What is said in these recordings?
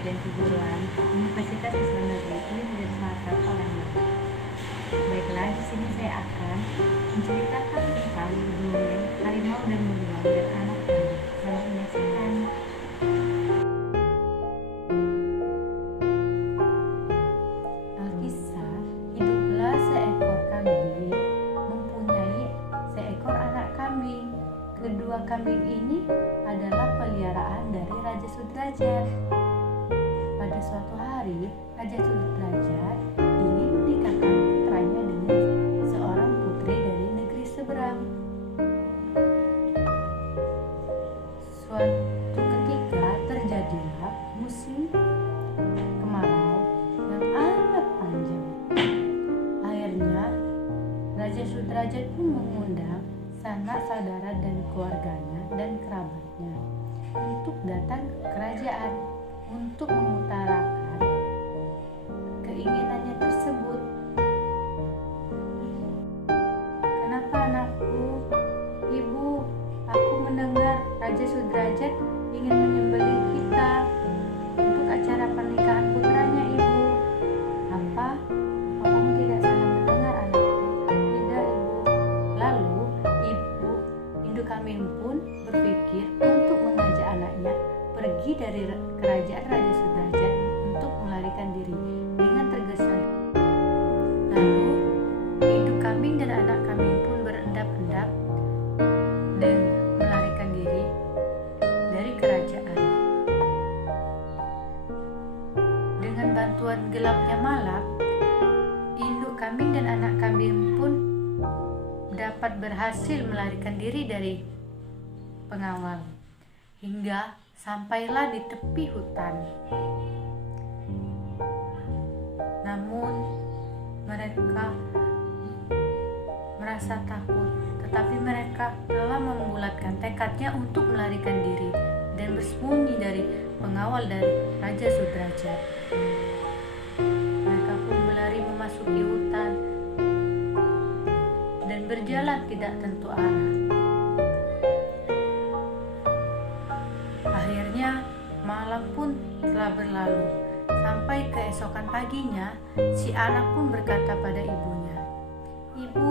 dan keguruan Universitas Islam Negeri Negeri Sumatera Palembang. Baiklah, di sini saya akan menceritakan tentang dongeng Harimau dan Beruang dan Anak Kambing. Selamat menyaksikan. Alkisah, hiduplah seekor kambing mempunyai seekor anak kambing. Kedua kambing ini adalah peliharaan dari Raja Sudrajat. Pada suatu hari, Raja Sudrajat ingin menikahkan putranya dengan seorang putri dari negeri seberang. Suatu ketika terjadilah musim kemarau yang amat panjang. Akhirnya, Raja Sudrajat pun mengundang sanak saudara dan keluarganya dan kerabatnya untuk datang ke kerajaan untuk mengutarakan keinginannya tersebut. Kenapa anakku? Ibu, aku mendengar Raja Sudrajat ingin menyembelih kita untuk acara pernikahan putranya, Ibu. Apa? Kamu tidak salah mendengar, anakku? Tidak, Ibu. Lalu induk kambing pun berpikir untuk mengajak anaknya pergi dari kerajaan Raja Sudrajat untuk melarikan diri dengan tergesa. Lalu induk kambing dan anak kambing pun berendap-endap dan melarikan diri dari kerajaan. Dengan bantuan gelapnya malam, induk kambing dan anak kambing pun dapat berhasil melarikan diri dari pengawal hingga sampailah di tepi hutan. Namun mereka merasa takut, tetapi mereka telah membulatkan tekadnya untuk melarikan diri dan bersembunyi dari pengawal dari Raja Sudrajat. Mereka pun berlari memasuki hutan dan berjalan tidak tentu arah. Akhirnya malam pun telah berlalu. Sampai keesokan paginya, si anak pun berkata pada ibunya, "Ibu,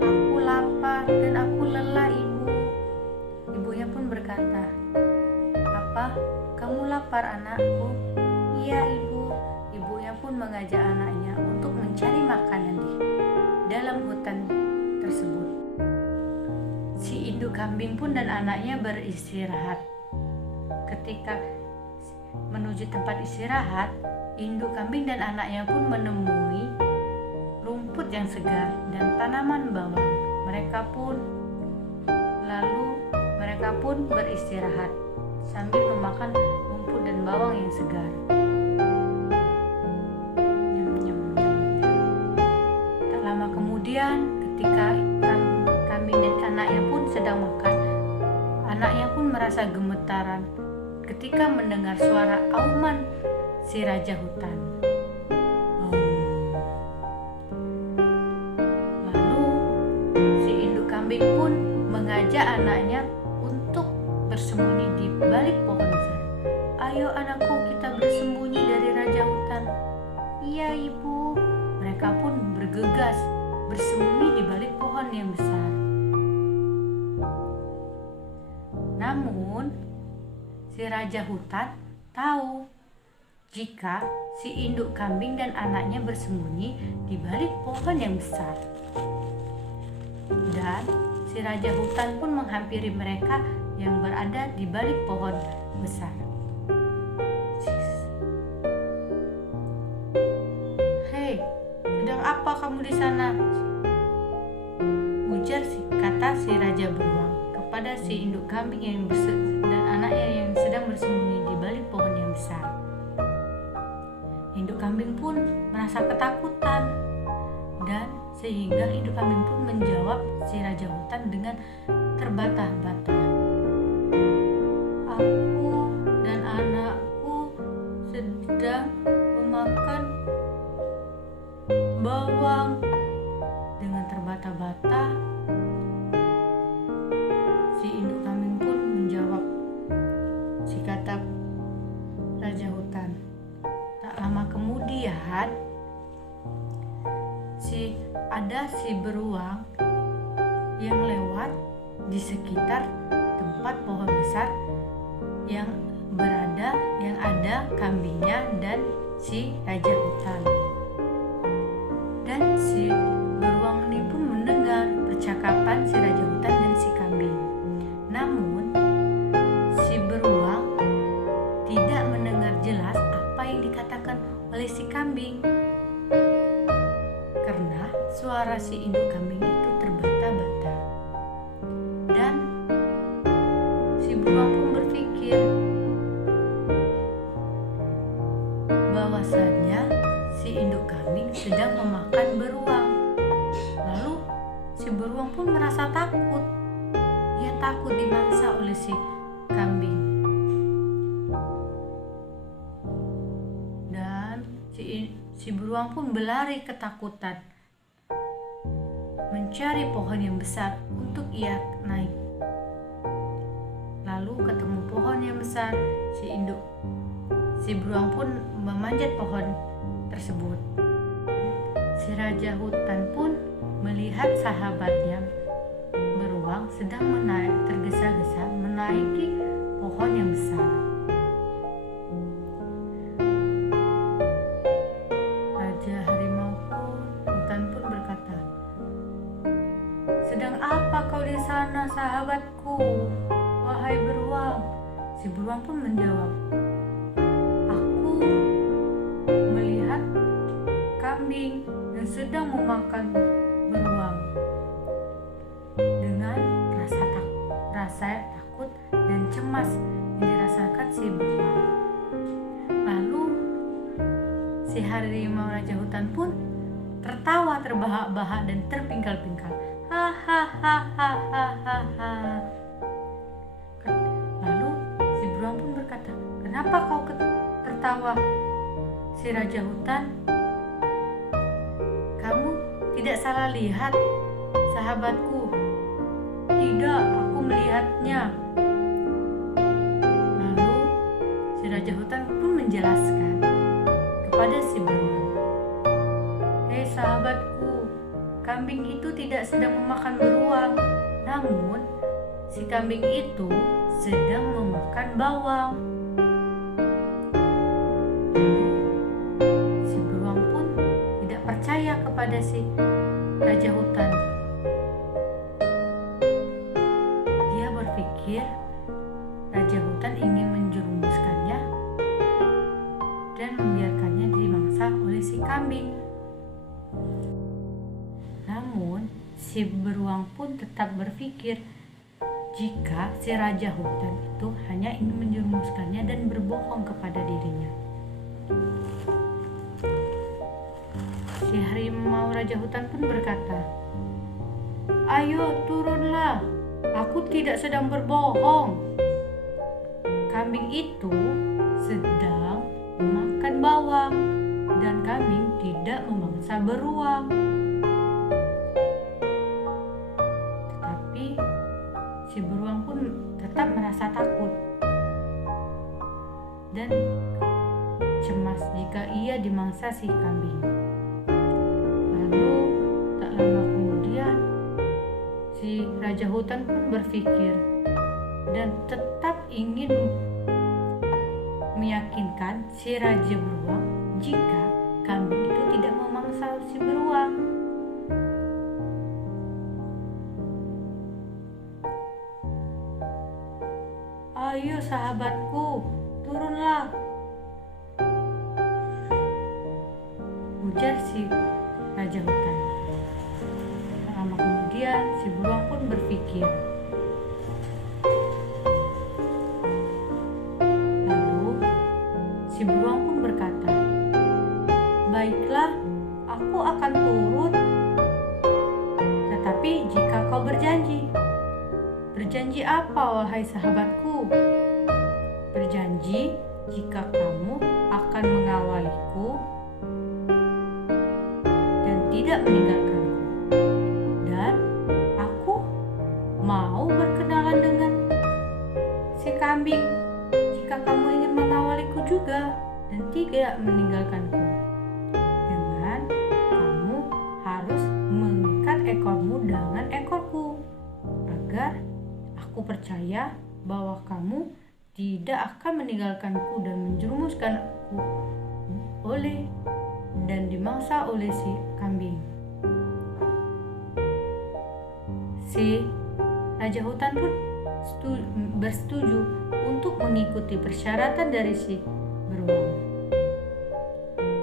aku lapar dan aku lelah, Ibu." Ibunya pun berkata, "Apa? Kamu lapar, anakku?" "Iya, Ibu." Ibunya pun mengajak anaknya untuk mencari makanan di dalam hutan tersebut. Si induk kambing pun dan anaknya beristirahat. Ketika menuju tempat istirahat, induk kambing dan anaknya pun menemui rumput yang segar dan tanaman bawang. Mereka pun beristirahat sambil memakan rumput dan bawang yang segar. Tak lama kemudian, ketika kambing dan anaknya pun sedang makan, anaknya pun merasa gemetaran ketika mendengar suara auman si raja hutan. Lalu si induk kambing pun mengajak anaknya untuk bersembunyi di balik pohon besar. "Ayo anakku, kita bersembunyi dari raja hutan." "Iya, Ibu." Mereka pun bergegas bersembunyi di balik pohon yang besar. Namun si raja hutan tahu jika si induk kambing dan anaknya bersembunyi di balik pohon yang besar. Dan si raja hutan pun menghampiri mereka yang berada di balik pohon besar. "Hei, sedang apa kamu di sana?" ujar kata si raja beruang kepada si induk kambing dan anaknya yang sedang bersembunyi di balik pohon yang besar. Induk kambing pun merasa ketakutan, dan sehingga induk kambing pun menjawab si raja hutan dengan terbata-bata, "Aku dan anakku sedang memakan bawang." Dengan terbata-bata, si induk kambing pun menjawab si kata ada si beruang yang lewat di sekitar tempat pohon besar yang ada kambingnya dan si raja hutan. Dan si beruang ini pun mendengar percakapan si raja hutan dan si kambing. Namun si beruang tidak mendengar jelas apa yang dikatakan oleh si kambing, karena suara si induk kambing itu terbata-bata. Dan si beruang pun berpikir bahwasannya si induk kambing sedang memakan beruang. Lalu si beruang pun merasa takut. Ia takut dimangsa oleh si kambing. Dan si beruang pun berlari ketakutan, mencari pohon yang besar untuk ia naik. Lalu ketemu pohon yang besar, si beruang pun memanjat pohon tersebut. Si raja hutan pun melihat sahabatnya beruang sedang tergesa-gesa menaiki pohon yang besar. Raja harimau hutan pun berkata, "Sedang apa kau di sana, sahabatku, wahai beruang?" Si beruang pun menjawab, "Aku melihat kambing yang sedang memakan beruang." Dengan rasa takut dan cemas yang dirasakan si beruang. Lalu si harimau raja hutan pun tertawa terbahak-bahak dan terpingkal-pingkal. Hahaha. Lalu si beruang pun berkata, "Kenapa kau tertawa, si raja hutan? Kamu tidak salah lihat, sahabatku." "Tidak, aku melihatnya." Lalu si raja hutan pun menjelaskan kepada si beruang, "Hei sahabatku, kambing itu tidak sedang memakan beruang, namun si kambing itu sedang memakan bawang." Si beruang pun tidak percaya kepada si raja hutan. Dia berpikir raja hutan ingin menjerumuskannya dan membiarkannya dimangsa oleh si kambing. Namun si beruang pun tetap berpikir jika si raja hutan itu hanya ingin menjerumuskannya dan berbohong kepada dirinya. Si harimau raja hutan pun berkata, "Ayo turunlah, aku tidak sedang berbohong. Kambing itu sedang memakan bawang dan kambing tidak memangsa beruang." Tetapi si beruang pun tetap merasa takut dan cemas jika ia dimangsa si kambing. Lalu tak lama kemudian si raja hutan pun berpikir dan tetap ingin meyakinkan si raja beruang jika kambing itu tidak memangsa si beruang. "Ayo sahabatku, turunlah," ujar si raja hutan. Lama kemudian si beruang pun berpikir. Lalu si beruang pun berkata, "Baiklah, aku akan turun. Tetapi jika kau berjanji." "Berjanji apa, wahai sahabatku?" "Berjanji jika kamu akan mengawaliku dan tidak meninggalkanku. Dan aku mau berkenalan dengan si kambing jika kamu ingin mengawaliku juga dan tidak meninggalkanku. Dengan kamu harus mengikuti agar aku percaya bahwa kamu tidak akan meninggalkanku dan menjerumuskan aku dan dimangsa oleh si kambing. Si Raja Hutan pun bersetuju untuk mengikuti persyaratan dari si beruang.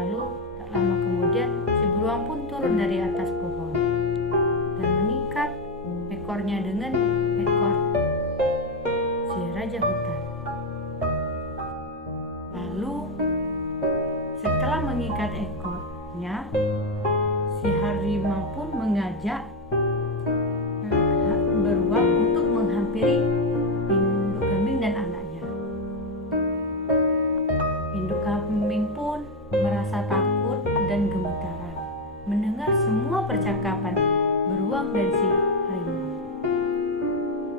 Lalu tak lama kemudian si beruang pun turun dari atas pohon dan mengikat ekornya dengan ekor si Raja Hutan. Lalu setelah mengikat ekornya, si harimau pun mengajak beruang untuk menghampiri induk kambing dan anaknya. Induk kambing pun merasa takut dan gemetaran mendengar semua percakapan beruang dan si harimau,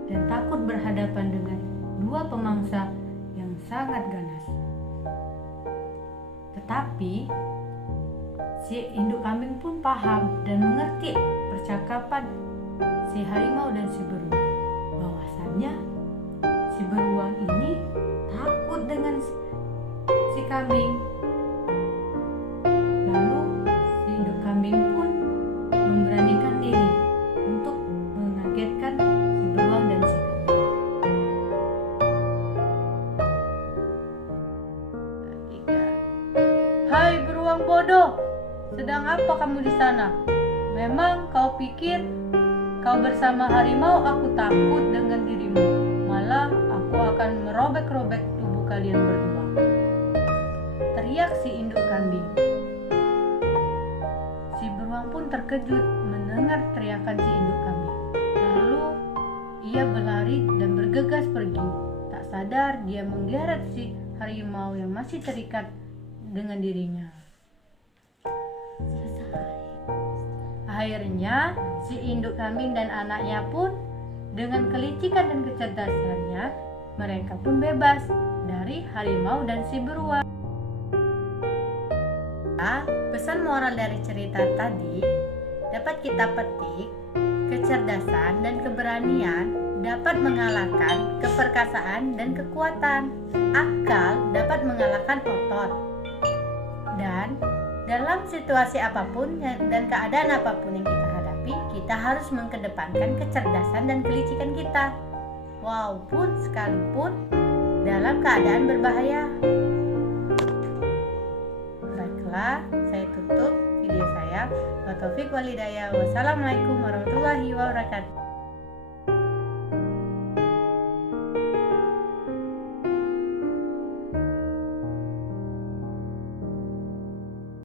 dan takut berhadapan dengan dua pemangsa yang sangat ganas. Tetapi si induk kambing pun paham dan mengerti percakapan si harimau dan si beruang, bahwasannya si beruang ini takut dengan si kambing. Lalu si induk kambing pun memberanikan diri untuk mengagetkan si beruang dan si kambing. Hai beruang bodoh, sedang apa kamu di sana? Memang kau pikir kau bersama harimau aku takut dengan dirimu? Malah aku akan merobek-robek tubuh kalian berdua, teriak si induk kambing. Si beruang pun terkejut mendengar teriakan si induk kambing. Lalu ia berlari dan bergegas pergi. Tak sadar dia menggeret si harimau yang masih terikat dengan dirinya. Akhirnya si induk kambing dan anaknya pun dengan kelicikan dan kecerdasannya, mereka pun bebas dari harimau dan si beruang. Pesan moral dari cerita tadi dapat kita petik, kecerdasan dan keberanian dapat mengalahkan keperkasaan dan kekuatan. Akal dapat mengalahkan otot. Dan dalam situasi apapun dan keadaan apapun yang kita hadapi, kita harus mengedepankan kecerdasan dan kelicikan kita, walaupun sekalipun dalam keadaan berbahaya. Baiklah, saya tutup video saya. Wa taufiq wal hidayah. Wassalamualaikum warahmatullahi wabarakatuh.